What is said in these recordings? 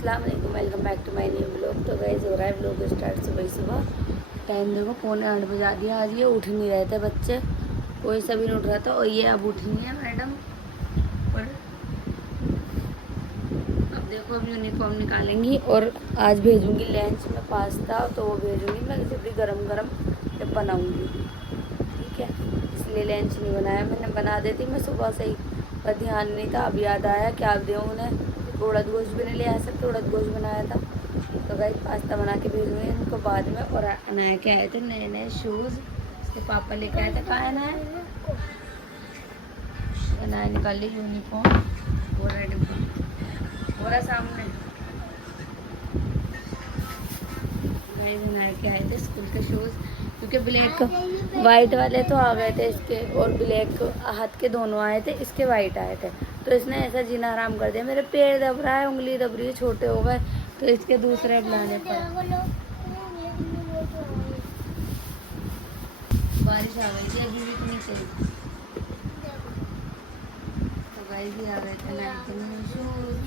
अस्सलाम वालेकुम, welcome back to my new blog. तो गाइस हो रहा है ब्लॉग स्टार्ट सुबह सुबह। टाइम देखो 7:45 बजा दिया। आज ये उठ नहीं रहे थे बच्चे, कोई सभी नहीं उठ रहा था और ये अब उठी है मैडम। और अब देखो अब यूनिफॉर्म निकालेंगी और आज भेजूंगी लंच में पास्ता, तो वो भेजूंगी मैं जब गरम गरम जब बनाऊँगी, ठीक है। इसलिए लंच नहीं बनाया, मैंने बना देती मैं सुबह से ही, पर ध्यान नहीं था। अब याद आया क्या दूँ उन्हें। उड़द गोश्त भी नहीं ले आया, सब उड़द गोश्त बनाया था। तो गाइस पास्ता बना के भेजूँगी इनको बाद में। और नया के आए थे नए नए शूज़, इसके पापा लेके आए थे। कहाँ है नया? नया निकाल ली यूनिफॉर्म, वो रेडी हो रहा सामने। गाइस नया के आए थे स्कूल के शूज़, क्योंकि ब्लैक वाइट वाले तो आ गए थे इसके, और ब्लैक हाथ के दोनों आए थे, इसके वाइट आए थे। तो इसने ऐसा जीना आराम कर दिया। मेरे पैर दब रहा है, उंगली दब रही है, छोटे हो गए, तो इसके दूसरे बुलाने पर बारिश आ गई थी अभी भी इतनी से। तो गाइस भी आ गए थे नए शूज।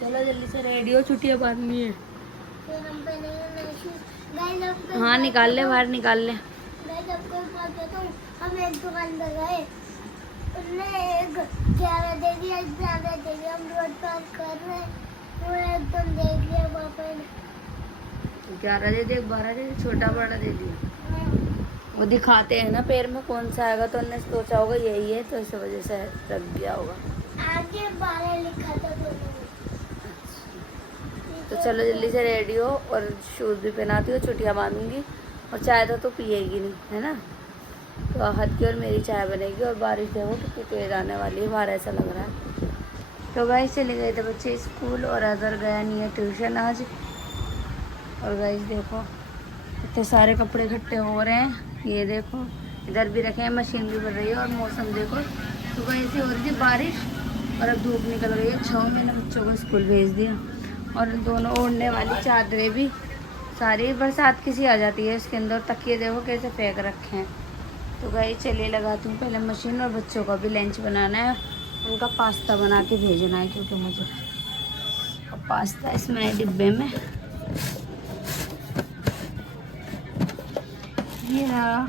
चलो जल्दी से रेडी हो, छुट्टियाँ बांधनी है। हाँ निकाल ले, बाहर निकाल ले। हम एक दुकान पर गए, उसने एक 11 दे दिया, 11 दे दिया। हम रोड पार कर रहे हैं, वो एकदम देख लिया पापा ने। 11 दे दे, 12 दे दे, छोटा बड़ा दे दिया। वो दिखाते हैं ना पैर में कौन सा आएगा, तो उन्होंने सोचा होगा यही है, तो इस वजह से रख दिया होगा। आगे 12 लिखा था दोनों में। तो चलो जल्दी से रेडी हो और शूज़ भी पहनाती हो, छुट्टियाँ बांधूंगी। और चाय तो पिएगी नहीं है ना, तो आहत की और मेरी चाय बनेगी। और बारिश देखो कितनी तेज आने वाली है, बाहर ऐसा लग रहा है। तो गाइस चले गए थे बच्चे स्कूल और अदर गया नहीं है ट्यूशन आज। और गाइस देखो इतने सारे कपड़े इकट्ठे हो रहे हैं, ये देखो इधर भी रखे हैं, मशीन भी भर रही है। और मौसम देखो सुबह ऐसी हो रही थी बारिश, और अब धूप निकल गई है। 6 मैंने बच्चों को स्कूल भेज दिया। और दोनों ओढ़ने वाली चादरें भी सारी, बरसात किसी आ जाती है इसके अंदर। तकिए देखो कैसे फेंक रखे हैं। तो गाइस चलिए लगाती हूँ पहले मशीन, और बच्चों का भी लंच बनाना है, उनका पास्ता बना के भेजना है, क्योंकि मुझे और पास्ता इसमें है डिब्बे में, ये रहा।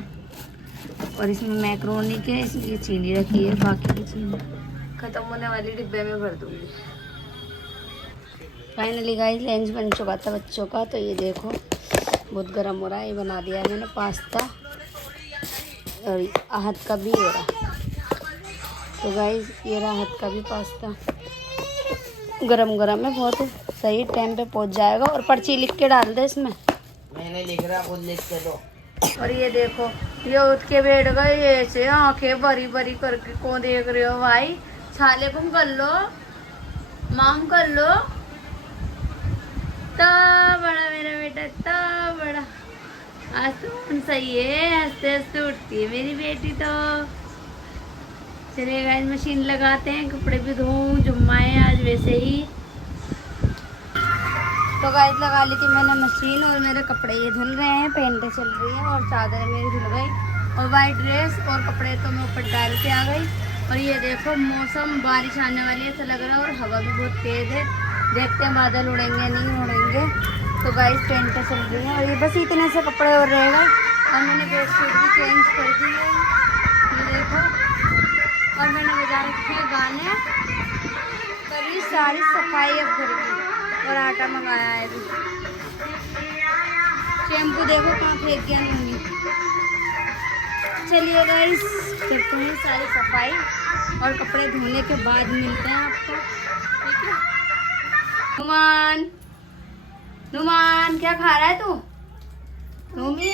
और इसमें मैक्रोनी के इसलिए चीनी रखी है, बाकी की चीनी ख़त्म होने वाली डिब्बे में भर दूँगी। फाइनली गाइस लंच बन चुका था बच्चों का। तो ये देखो बहुत गर्म हो रहा है, ये बना दिया है मैंने पास्ता, और आहत का भी हो रहा। तो गाइस ये रहा आहत का भी पास्ता, गरम गरम है, बहुत सही टाइम पे पहुंच जाएगा। और पर्ची लिख के डाल दे इसमें, मैंने लिख रहा, खुद लिख के दो। और ये देखो ये उठ के बैठ गए ऐसे, आंखें बड़ी बड़ी करके। कौन देख रहे हो भाई? छाले गुम कर लो, माम कर लो। ता बड़ा मेरा बेटा, ता बड़ा। आज तो सही है, हंसते हंसते उठती है मेरी बेटी। तो चलिए गाइस मशीन लगाते हैं, कपड़े भी धोऊं, जुम्मा है आज वैसे ही। तो गाइस लगा ली थी मैंने मशीन, और मेरे कपड़े ये धुल रहे हैं, पेंटें चल रही हैं, और चादरें मेरी धुल गई, और वाइट ड्रेस और कपड़े तो मैं ऊपर डाल के आ गई। और ये देखो मौसम बारिश आने वाली है ऐसा लग रहा है, और हवा भी बहुत तेज़ है। देखते हैं बादल उड़ेंगे नहीं उड़ेंगे। तो गाइस पेंटें चल रही हैं, और ये बस इतने से कपड़े और रहेगा। और मैंने बेडशीट भी चेंज कर दी है, ये देखो। और मैंने बजा रखे हैं गाने, करी सारी सफाई अब घर की। और आटा मंगाया है अभी। शैम्पू देखो कहाँ फेंक गया नहीं। चलिए गाइस करते हैं सारी सफाई, और कपड़े धोने के बाद मिलते हैं आपको, ठीक है। नुमान, नुमान क्या खा रहा है तू? नूमी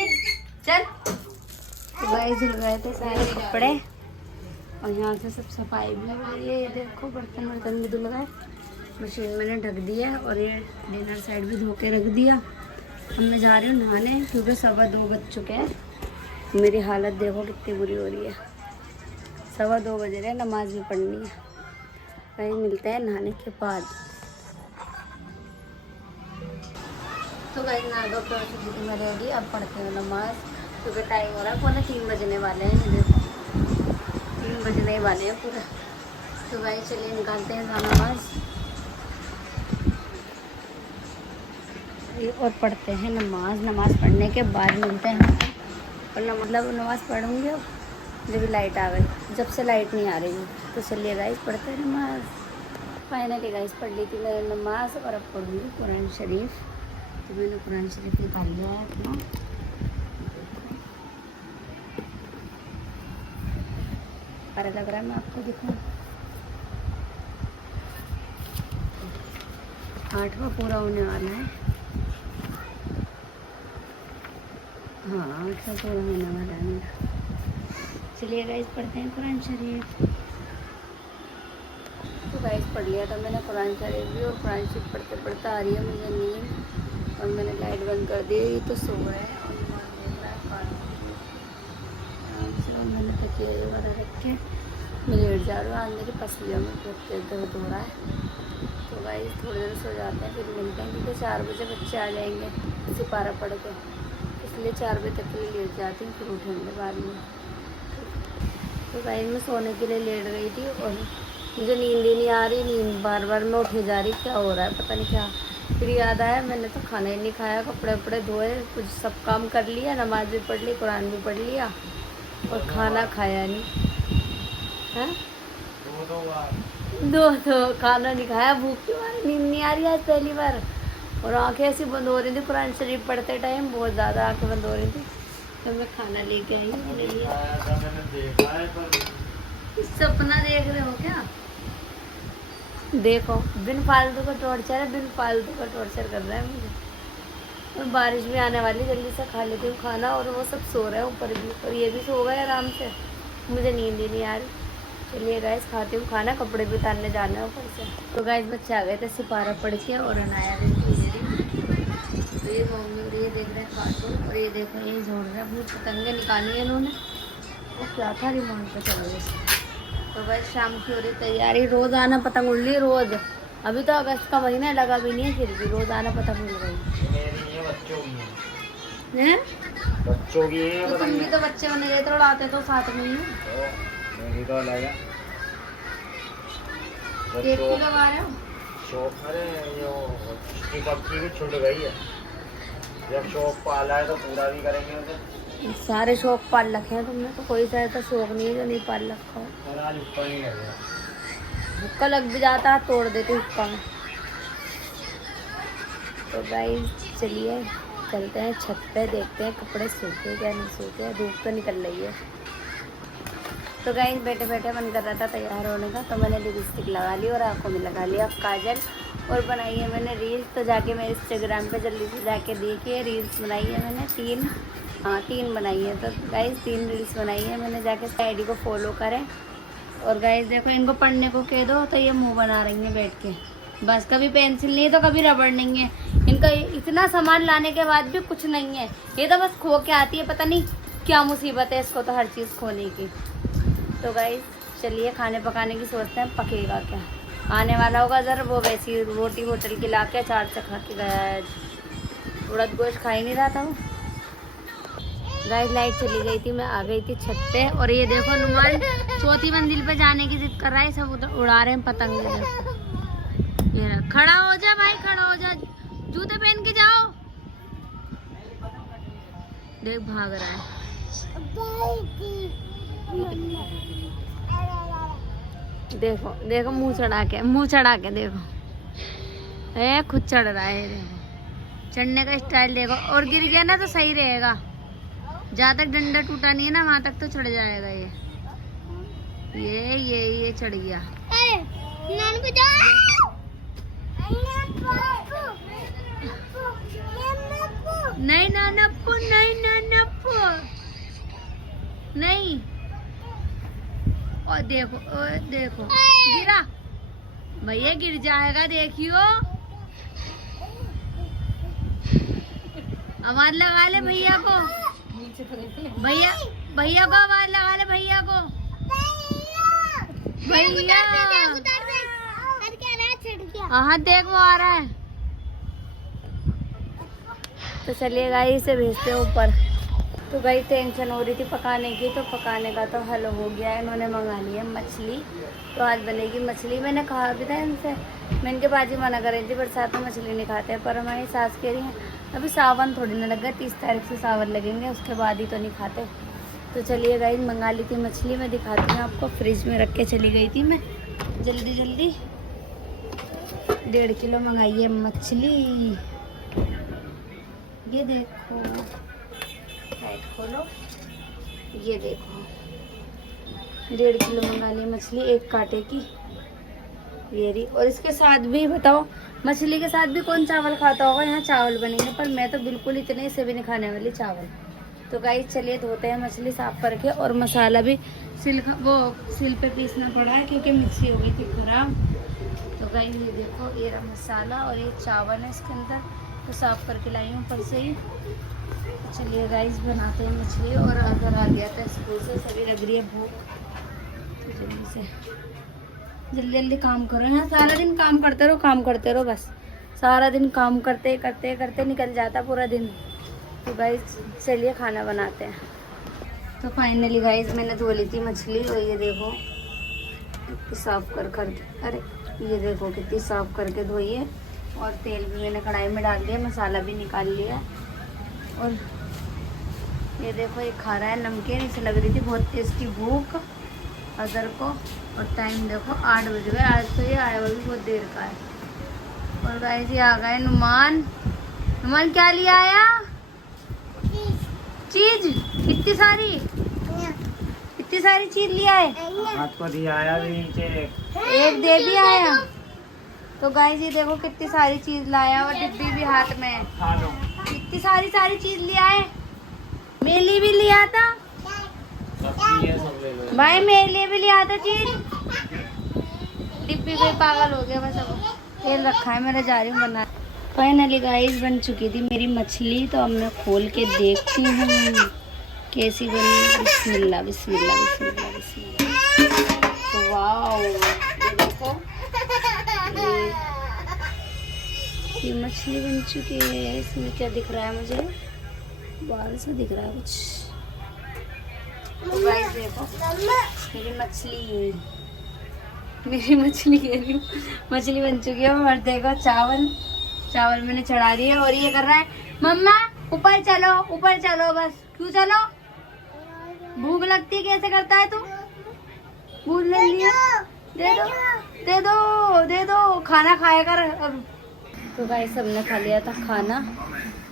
चल। तो गाइस धुल गए थे सारे कपड़े, और यहाँ से सब सफाई भी हो गई है। ये देखो बर्तन वर्तन भी धुल गए, मशीन मैंने ढक दी है। और ये डिनर साइड भी धो के रख दिया। अब मैं जा रही हूँ नहाने, क्योंकि 2:15 बज चुके हैं। मेरी हालत देखो कितनी बुरी हो रही है। 2:15 बज रहे हैं, नमाज भी पढ़नी है। वहीं मिलते हैं नहाने के बाद। तो गाइस नहा धो के मैं रेडी, अब पढ़ते हैं नमाज, क्योंकि टाइम हो रहा है 2:45 बजने वाले हैं। ये देखो 3 बजने वाले हैं पूरा। तो भाई चलिए निकालते हैं नमाज और पढ़ते हैं नमाज। नमाज पढ़ने के बाद मिलते हैं और मतलब नमाज पढ़ूंगी अब जब लाइट आ गई, जब से लाइट नहीं आ रही है। तो चलिए गाइस पढ़ते हैं नमाज। फाइनली गाइस पढ़ ली थी मैंने नमाज और अब पढ़ूंगी कुरान शरीफ। तो मैंने कुरान शरीफ निकाल लिया है अपना। प्यारा लग रहा है, मैं आपको दिखाऊं। 8वां पूरा होने वाला है। हाँ 8वां पूरा होने वाला है मेरा। चलिए गाइस पढ़ते हैं कुरान शरीफ। तो गाइस पढ़ लिया था मैंने कुरान शरीफ भी, और कुरान शरीफ पढ़ते पढ़ते आ रही है मुझे नींद, और मैंने लाइट बंद कर दी। ये तो सो रहा है और मैंने तकिए वगैरह रखे, मैं लेट जा रहा हूँ। आज मेरी पसलियों में दर्द हो रहा है। तो गाइस थोड़ी देर सो जाते हैं, फिर मिलते हैं क्योंकि 4 बजे बच्चे आ जाएंगे सिपारा पढ़ के, इसलिए 4 बजे तक के लिए लेट जाती हूँ, फिर उठेंगे बाद में। तो गाइस मैं सोने के लिए लेट गई थी और मुझे नींद ही नहीं आ रही, नींद बार बार मैं उठे जा रही, क्या हो रहा है पता नहीं क्या। फिर याद आया मैंने तो खाना ही नहीं खाया, कपड़े वपड़े धोए, कुछ सब काम कर लिया, नमाज भी पढ़ ली, कुरान भी पढ़ लिया और खाना खाया नहीं है। दो खाना नहीं खाया, भूख की मारी, नींद नहीं आ रही आज पहली बार, और आंखें ऐसी बंद हो रही थी कुरान शरीफ पढ़ते टाइम, बहुत ज़्यादा आंखें बंद हो रही थी। तो मैं खाना लेके आई मेरे लिए। सपना देख रहे हो क्या? देखो बिन फालतू का टॉर्चर है, बिन फालतू का टॉर्चर कर रहा है मुझे। और बारिश भी आने वाली, जल्दी से खा लेती हूँ खाना। और वो सब सो रहे हैं ऊपर भी, और ये भी सो गए आराम से, मुझे नींद ही नहीं आ रही। चलिए गाइस खाती हूँ खाना, कपड़े भी उतारने जाने हैं ऊपर से। तो गाइस बच्चे आ गए थे सिपारा पढ़ के और अनाया भी। तो ये मम्मी और ये देख रहे हैं कार्टून, और ये देखो ये जोड़ रहे हैं, अपनी पतंगे निकाली है इन्होंने। वो क्या था रिमोट पे चल रही। तो गाइस शाम की हो रही तैयारी, रोज़ आना पतंग उड़ रही रोज़। अभी तो अगस्त का महीना लगा भी नहीं है, फिर भी रोज़ आना पतंग उड़ रही है। बच्चों की है। तो तुम भी तो बच्चे बने गए तो उड़ाते तो साथ में ही। मेरी तो अलग है। केक क्यों लगा रहे हो? शौक, अरे ये पक्षी भी छूट गई है, जब शौक पाला है तो पूरा भी करेंगे उसे। सारे शौक पाल रखे हैं तुमने, तो कोई सा ऐसा शौक नहीं है जो नहीं पाल रखा हो। और आज ऊपर नहीं लग रहा, हुक्का लग भी जाता है, तोड़ देते हुक्का में। तो गाइस चलिए चलते हैं छत पे, देखते हैं कपड़े सूखे क्या नहीं सूखे, धूप तो निकल रही है। तो गाइस बैठे बैठे मन कर रहा था तैयार होने का, तो मैंने लिपस्टिक लगा ली और आंखों में लगा लिया काजल, और बनाई है मैंने रील्स। तो जाके मैं इंस्टाग्राम पे जल्दी से जाके देखिए, रील्स बनाई है मैंने 3 बनाई है। तो गाइस 3 रील्स बनाई है मैंने, जाके आईडी को फॉलो करें। और गाइस देखो इनको पढ़ने को कह दो तो ये मुंह बना रही है बैठ के, बस कभी पेंसिल नहीं है तो कभी रबड़ नहीं है। इनका इतना सामान लाने के बाद भी कुछ नहीं है, ये तो बस खो के आती है, पता नहीं क्या मुसीबत है इसको तो हर चीज़ खोने की। तो गाइस चलिए खाने पकाने की सोचते हैं, पकेगा क्या। आने वाला होगा ज़रा, वो वैसी रोटी होटल की ला के 4 से खा के गया है, उड़द गोश्त खा ही नहीं रहा था वो। गाइस लाइट चली गई थी, मैं आ गई थी छत पे, और ये देखो नुमान 4थी मंजिल पे जाने की जिद कर रहा है, सब उड़ा रहे हैं पतंग। ये खड़ा हो जा भाई, खड़ा हो जा, जूते पहन के जाओ। देख भाग रहा है। देखो देखो मुंह चढ़ा के देखो, खुद चढ़ रहा है। देखो चढ़ने का स्टाइल देखो, और गिर गया ना तो सही रहेगा, जहाँ तक डंडा टूटा नहीं है ना वहाँ तक तो चढ़ जाएगा। ये चढ़ गया। नहीं ना नप्पू, नहीं ना नप्पू, नहीं। और देखो गिरा भैया, गिर जाएगा देखियो। आवाज लगा ले भैया को, भैया को आवाज लगा ले, भैया को। भैया हाँ देख वो आ रहा है। तो चलिए गाइस इसे भेजते हैं ऊपर। तो भाई टेंशन हो रही थी पकाने की, तो पकाने का तो हल हो गया है। इन्होंने मंगा ली है मछली, तो आज बनेगी मछली। मैंने कहा भी था इनसे, मैं इनके बाजी मना कर रही थी बरसात में मछली नहीं खाते हैं, पर हमारी सास कह रही हैं अभी सावन थोड़ी ना लग गया, 30 तारीख से सावन लगेंगे, उसके बाद ही तो नहीं खाते। तो चलिए गाइस मंगा ली थी मछली, मैं दिखाती हूँ आपको। फ्रिज में रख के चली गई थी मैं जल्दी जल्दी। 1.5 किलो मंगाई है मछली। ये देखो, साइड खोलो, ये देखो 1.5 किलो मंगा ली मछली, एक कांटे की ये रही। और इसके साथ भी बताओ, मछली के साथ भी कौन चावल खाता होगा। यहाँ चावल बनेंगे, पर मैं तो बिल्कुल इतने से भी नहीं खाने वाली चावल। तो गाइस चलिए धोते हैं मछली साफ करके। और मसाला भी सिल पे पीसना पड़ा है क्योंकि मिक्सी हो गई थी खराब। तो गाइस ये देखो, ये रहा मसाला और ये चावल है इसके अंदर, तो साफ करके लाई हूँ ऊपर से ही। तो चलिए गाइस बनाते हैं मछली। और अगर आ गया था स्कूल से, सभी लग रही है भूख, तो जल्दी जल्दी काम करो। यहाँ सारा दिन काम करते रहो बस, सारा दिन काम करते करते करते निकल जाता पूरा दिन। तो गाइस चलिए खाना बनाते हैं। तो फाइनली गाइस मैंने धो ली थी मछली, और ये देखो कितनी साफ कर अरे ये देखो कितनी साफ करके धोई है। और तेल भी मैंने कढ़ाई में डाल दिया, मसाला भी निकाल लिया। और ये देखो ये खा रहा है नमकीन, इसे लग रही थी बहुत टेस्टी भूख अदर को। और टाइम देखो 8 बज गए, आज तो ये आया हुआ भी बहुत देर का है। और गाइस ये आ गए नुमान क्या लिया आया? चीज इतनी सारी चीज लिया है। हाथ को दिया आया भी नीचे, एक दे भी आया। तो गाइस ये देखो कितनी सारी चीज लाया, और डिब्बी भी हाथ में है। खा लो। इतनी सारी चीज लिया है। मेरे लिए भी लिया था सब ले लो भाई, मेरे लिए भी लिया था चीज। डिब्बी भी पागल हो गया बस। अब तेल रखा है, मैं जा रही हूँ बना। फाइनली गाइस बन चुकी थी मेरी मछली, तो अब मैं खोल के देखती हूँ कैसी बनी। बिस्मिल्लाह बिस्मिल्लाह बिस्मिल्लाह बिस्मिल्लाह। तो वाओ ये देखो, ये मछली बन चुकी है। इसमें क्या दिख रहा है मुझे? बाल से दिख रहा है कुछ। तो गाइस देखो मेरी मछली कह रही हूँ, मछली बन चुकी है। और देखो चावल मैंने चढ़ा दिए। और ये कर रहा है मम्मा ऊपर चलो बस। क्यों चलो? भूख लगती है, कैसे करता है तू? भूख लग लिया, दे दो खाना खाया कर। अब तो भाई सबने खा लिया था खाना।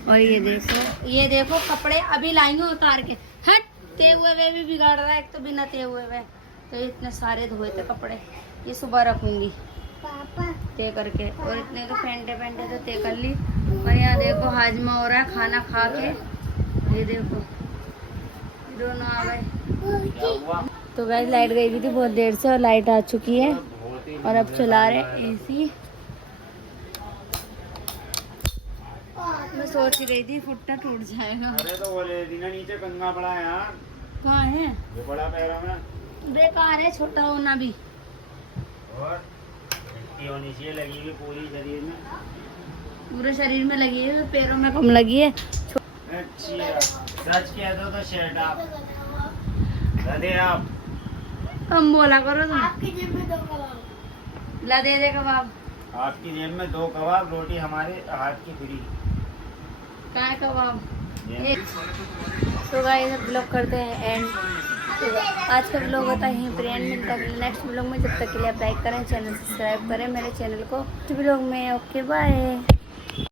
और ये देखो कपड़े अभी लाएंगे उतार के। हट, ते हुए वे भी बिगाड़ रहा है, एक तो बिना ते हुए वे। तो इतने सारे धोए थे कपड़े, ये सुबह रखूंगी ते करके। और इतने तो फेंटे तो ते कर ली। और यहाँ देखो हाजमा हो रहा है खाना खा के। ये देखो दोनों आ गए। तो गाइस लाइट गई हुई थी बहुत देर से, और लाइट आ चुकी है। और अब चला रहे एसी। मैं सोच रही थी फुट्टा टूट जाएगा। अरे तो वो ले दीना, नीचे कंगा पड़ा है यार। कहाँ है? वो बड़ा पैरों में बेकार है, छोटा होना भी। और मिट्टी होनी चाहिए लगी हुई पूरी शरीर में, पूरे शरीर में लगी है, पैरों में कम लगी है। अच्छी है। सच कह दो तो शर्ट आप लदे आप कम बोला करो तुम। आपकी जेब में 2 कबाब। ला दे कबाब। आपकी जेब में 2 कबाब, रोटी हमारे हाथ की फ्री। कहाँ है कबाब? तो गाइस अब ब्लॉग करते हैं एंड। तो आज का ब्लॉग होता है यहीं पर एंड। मिलता है नेक्स्ट ब्लॉग में, जब तक के लिए आप लाइक करें, चैनल सब्सक्राइब करें मेरे चैनल को। ब्लॉग में ओके बाय।